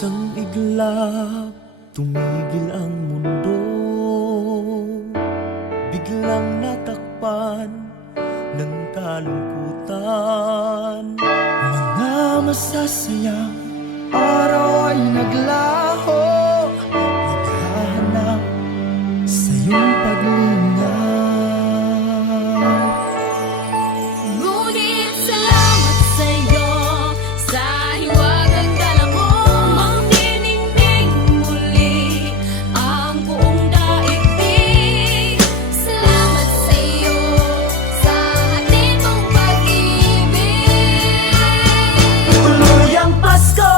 Isang iglap, tumigil ang mundo. Biglang natakpan ng kalungkutan. Mga masasayang araw ay naglaho, naghahanap sa iyong paglingap. Ngunit salamat sa'yo sa hiwagang dala mo, magdinigdig muli ang buong daigdig. Salamat sa'yo sa hatid mong pag-ibig. Tuloy ang Pasko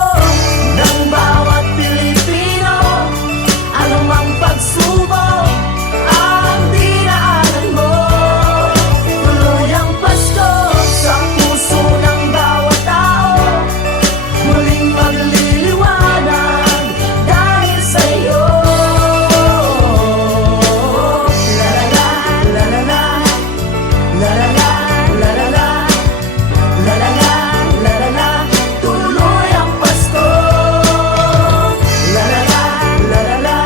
ng bawat Pilipino. Anumang pagsubok ang dinaanan mo. Tuloy ang Pasko sa puso ng bawat tao. Muling magliliwanag dahil sa'yo. La la la, la la la, la la la, la la la, la la la, tuloy ang Pasko. La la la, la la la,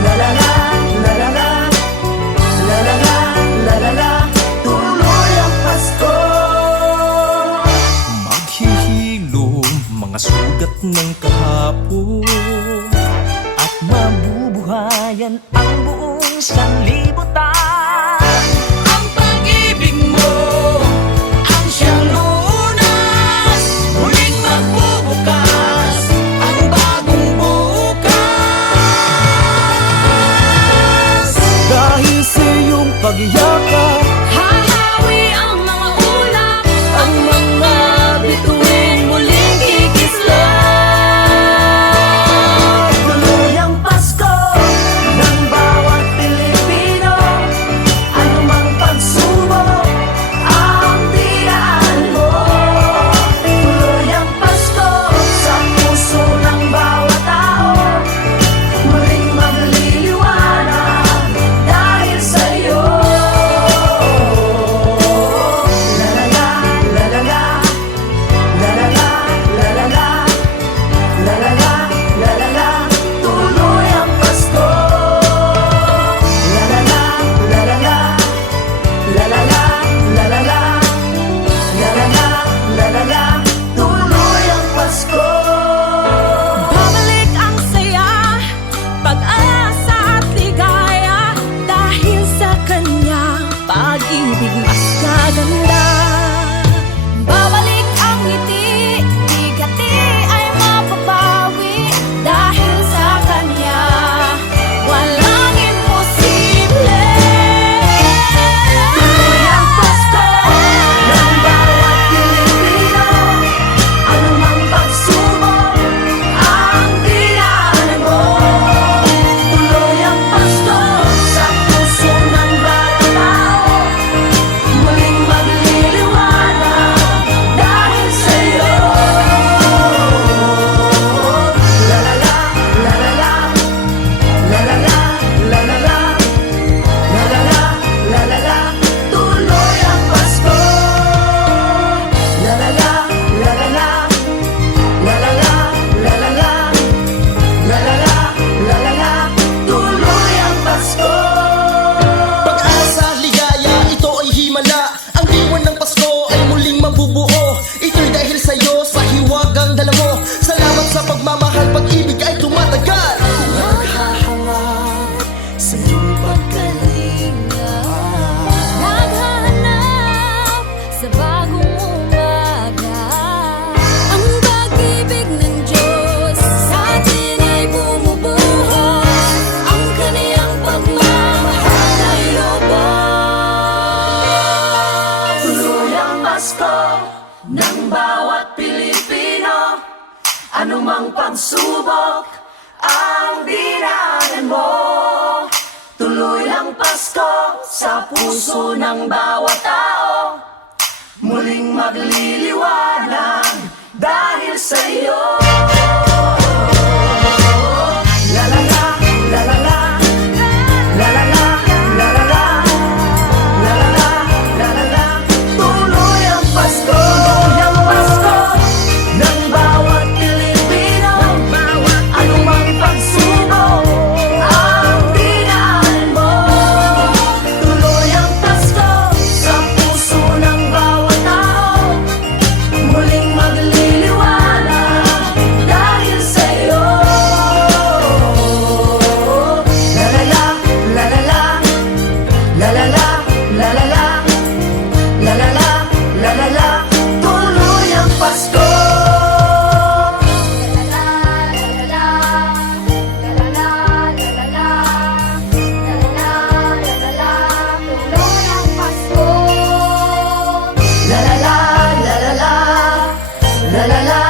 la la la, la la la, la la la, la la la, tuloy ang Pasko. Maghihilom mga sugat ng kahapon at mabubuhayan ang buong sanlibutan. Ang pag-ibig mo ang siyang lunas, muling magbubukas ang bagong bukas. Dahil sa iyong pagyakap, Hahawi ang mga ulap, ang mga bituin muling kikislan. Tuloy ang Pasko ng bawat Pilipino. Anumang pagsubok ang dinaan mo. Tuloy ang Pasko sa puso ng bawat tao. Muling magliliwanag dahil sa'yo. La la la, la la la, la la la, la la la, la la la, la la la, tuloy ang Pasko. La la la, la la la, la la la, la la la, la la la, la la la, tuloy ang Pasko. babalik ang saya, pag-asa at ligaya, dahil sa kanya pag-ibig mas gaganda. Babalik ang ngiti, bigati ay mapapawi, dahil sa kanya walang imposible. Tuloy ang Pasko ng bawat Pilipino. Anumang pagsubok ang dinaanan mo. Tuloy ang Pasko sa puso ng bawat tao. Muling magliliwanag dahil sa'yo. La la la, la la la, la la la, la la la, la la la, la la la, tuloy ang Pasko. La la la, la la la, la la la, la la la, la la la, la la la, tuloy ang Pasko. Pag-asa, ligaya, ito ay himala. Ang diwan ng Pasko ay muling mabubuo. Ito'y dahil sa'yo, sa hiwagang dala mo. Salamat sa pagmamahal, pag-ibig ay tumatagal. Naghahangad sa iyong pagkalinga. Naghahanap sa bagong umaga, ang pag-ibig ng Diyos sa atin ay bumubuhos, ang kaniyang pagmamahal ay lubos. Tuloy ang Pasko ng bawat Pilipino. Anumang pagsubok ang dinaanan mo. Tuloy ang Pasko sa puso ng bawat tao. Muling magliliwanag dahil sa'yo. La la la, la la la, la la la, la la la, la la la, la la la, tuloy ang Pasko. Tuloy ang Pasko ng bawat Pilipino. la la